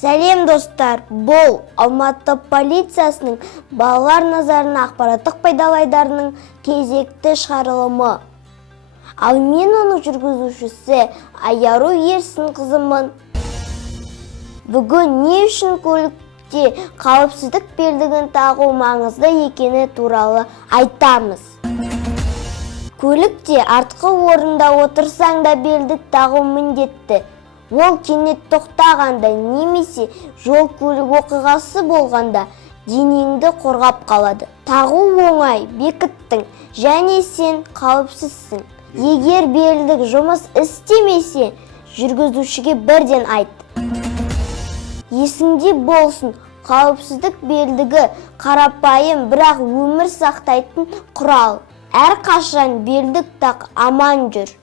Сәлем достар, бұл Алматы полициясының балалар назарына ақпараттық пайдалайдарының кезекті шығарылымы. Ал мен оның жүргізушісі Айару Ерсін қызымын. Бүгін не үшін көлікте қауіпсіздік белдігін тағу маңызды екені туралы айтамыз. Көлікте артқы орында отырсаң да белдік тағу міндетті. Ол кенет тоқтағанда немесе жол көлік оқиғасы болғанда денеңді қорғап қалады. Тағу оңай, бекіттің, және сен қауіпсізсің. Егер белдік жұмыс істемесе, жүргізушіге бірден айт. Есіңде болсын, қауіпсіздік белдігі қарапайым, бірақ өмір сақтайтын құрал. Әрқашан белдік тақ, аман жүр.